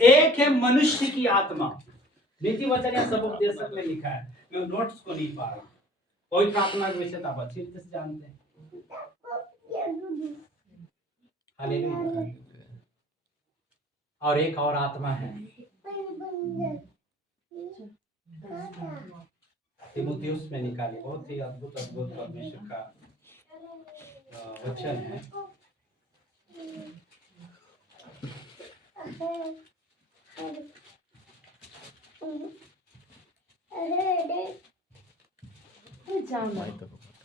एक है मनुष्य की आत्मा। नीति वचन या सब उपदेशक में लिखा है, मैं नोट्स को नहीं पा रहा। पवित्र आत्मा के विषय आप अच्छी तरह से जानते हैं। हालेलुया। और एक और आत्मा है, तीमुथियुस में निकाली, बहुत ही अद्भुत अद्भुत परमेश्वर का वचन है।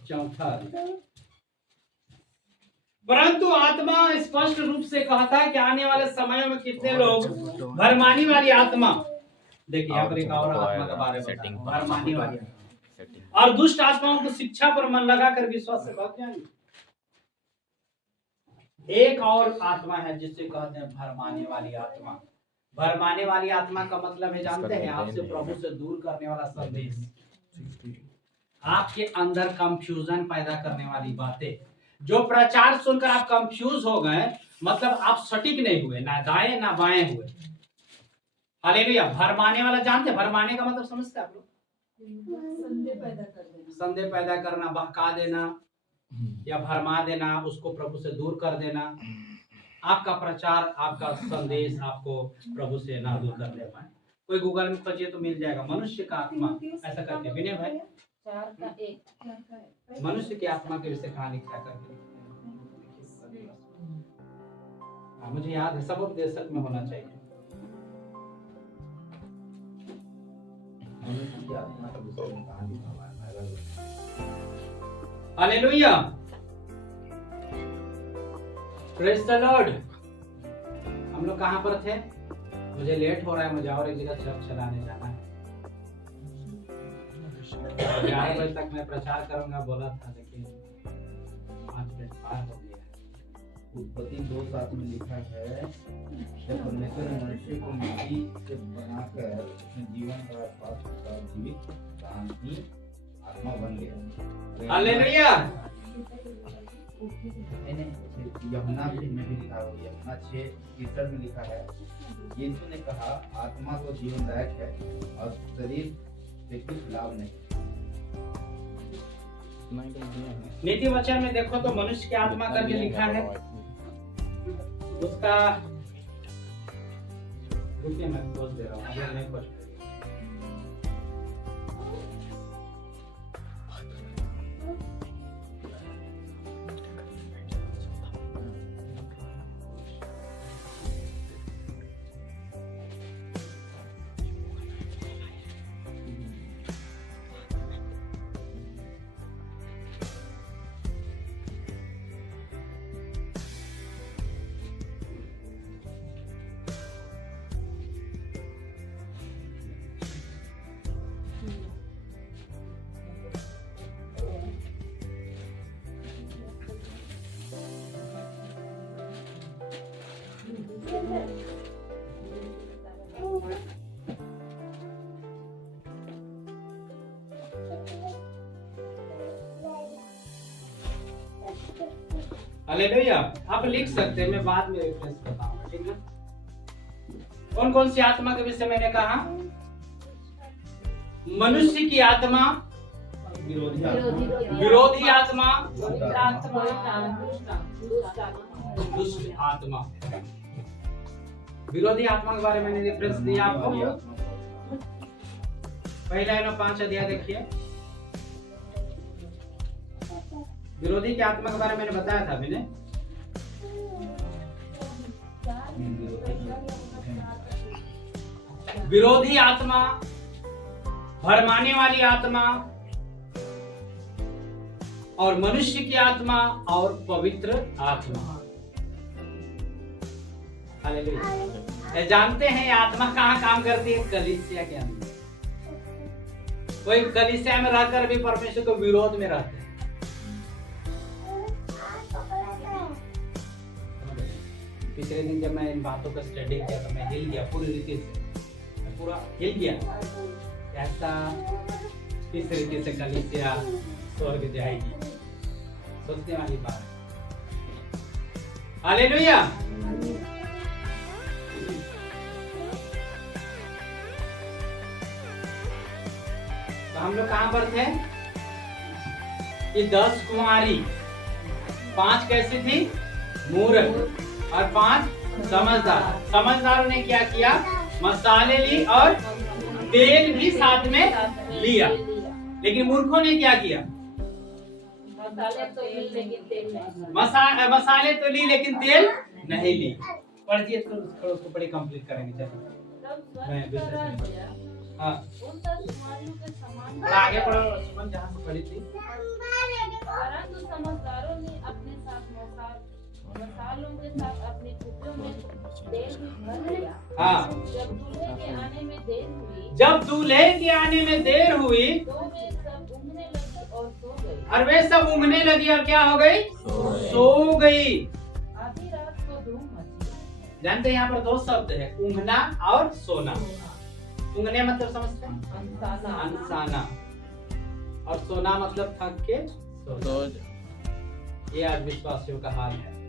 चौथा, परंतु आत्मा स्पष्ट रूप से कहता है कि आने वाले समय में कितने लोग भरमानी वाली आत्मा, देखिए यहाँ पर एक और आत्मा के बारे में, भरमानी वाली और दुष्ट आत्माओं को शिक्षा पर मन लगाकर विश्वास से भाग जाएंगे। एक और आत्मा है जिसे कहते हैं भरमाने वाली आत्मा। भरमाने वाली आत्मा का मतलब है, जानते हैं, आपसे प्रभु से दूर करने वाला संदेश, आपके अंदर कंफ्यूजन पैदा करने वाली बातें, जो प्रचार सुनकर आप कंफ्यूज हो गए, मतलब आप सटीक नहीं हुए, ना दाएं ना बाएं हुए। हालेलुया। भरमाने वाला जानते, भरमाने का मतलब समझते आप लोग? संदेह पैदा करना, बहका देना या भरमा देना, उसको प्रभु से दूर कर देना। आपका प्रचार, आपका संदेश आपको प्रभु से ना दूर कर दे पाए। कोई गूगल में खोजिए तो मिल जाएगा, मनुष्य का आत्मा, ऐसा करके। विनय भाई, मनुष्य की आत्मा के विषय कहानी क्या करके, मुझे याद है, सब उपदेशक में होना चाहिए। Hallelujah, praise the Lord. हम लोग कहाँ पर थे? मुझे लेट हो रहा है, मुझे और एक जगह चर्च चलाने जाना है। 11 बजे तक मैं प्रचार करूंगा बोला था, लेकिन 5 मिनट पार हो गया। उत्पत्ति 2:7 में लिखा है कि परमेश्वर ने मनुष्य को मिट्टी से बनाकर उसमें जीवन का श्वास का जीवित शांति आत्मा बन गया। हालेलुया। यूहन्ना में भी लिखा है, यूहन्ना 6:63 में लिखा है, यीशु ने कहा आत्मा तो जीवनदायक है और शरीर से कुछ लाभ नहीं। नीति वचन में देखो तो मनुष्य की आत्मा करके लिखा है, उसका रुकिए मैं खोज दे रहा हूँ, अगर नहीं खोज हालेलुया। आप लिख सकते हैं, मैं बाद में रेफरेंस बताऊंगा, ठीक है? कौन कौन सी आत्मा के विषय मैंने कहा? मनुष्य की आत्मा, विरोधी आत्मा, दुष्ट आत्मा। विरोधी आत्मा के बारे में मैंने रेफरेंस दिया आपको। पहला है 5 अध्याय देखिए, विरोधी की आत्मा के बारे में मैंने बताया था अभी ने। विरोधी आत्मा, भरमाने वाली आत्मा और मनुष्य की आत्मा और पवित्र आत्मा। हालेलुया। जानते हैं ये आत्मा कहाँ काम करती है? कलीसिया के अंदर। कोई कलीसिया में रहकर भी परमेश्वर के विरोध में रहते हैं। पिछले दिन जब मैं इन बातों का स्टडी किया तो मैं हिल गया पूरी रीति से, मैं पूरा हिल गया। ऐसा किस रीति से कलीसिया स्वर्ग जाएगी, सोचने वाली बात। हालेलुया। हम लोग कहाँ पर थे कि 10 कुंवारी, 5 कैसी थी मूर्ख और 5 समझदार। समझदारों ने क्या किया, मसाले ली और तेल भी साथ में लिया। लेकिन मूर्खों ने क्या किया, मसाले तो ली लेकिन तेल नहीं ली। पढ़िए तो उसको पढ़े कंप्लीट करेंगे। चलिए हाँ आगे पढ़ो सुमन, जहाँ से पढ़ी थी। परंतु समझदारों ने अपने साथ मसालों के साथ अपने कुपियों में तेल भी भर लिया। हाँ, जब दूल्हे के आने में देर हुई जब दूल्हे के आने में देर हुई तो वे सब ऊँघने लगी और सो गई। और वे सब ऊँघने लगी और क्या हो गई, सो गई। आधी रात को धूम मची। जानते हैं यहाँ पर 2 शब्द है, ऊँघना और सोना। ऊँघने मतलब समझते हैं, अनसाना, और सोना मतलब थक के सो जाना। ये आज विश्वासियों का हाल है।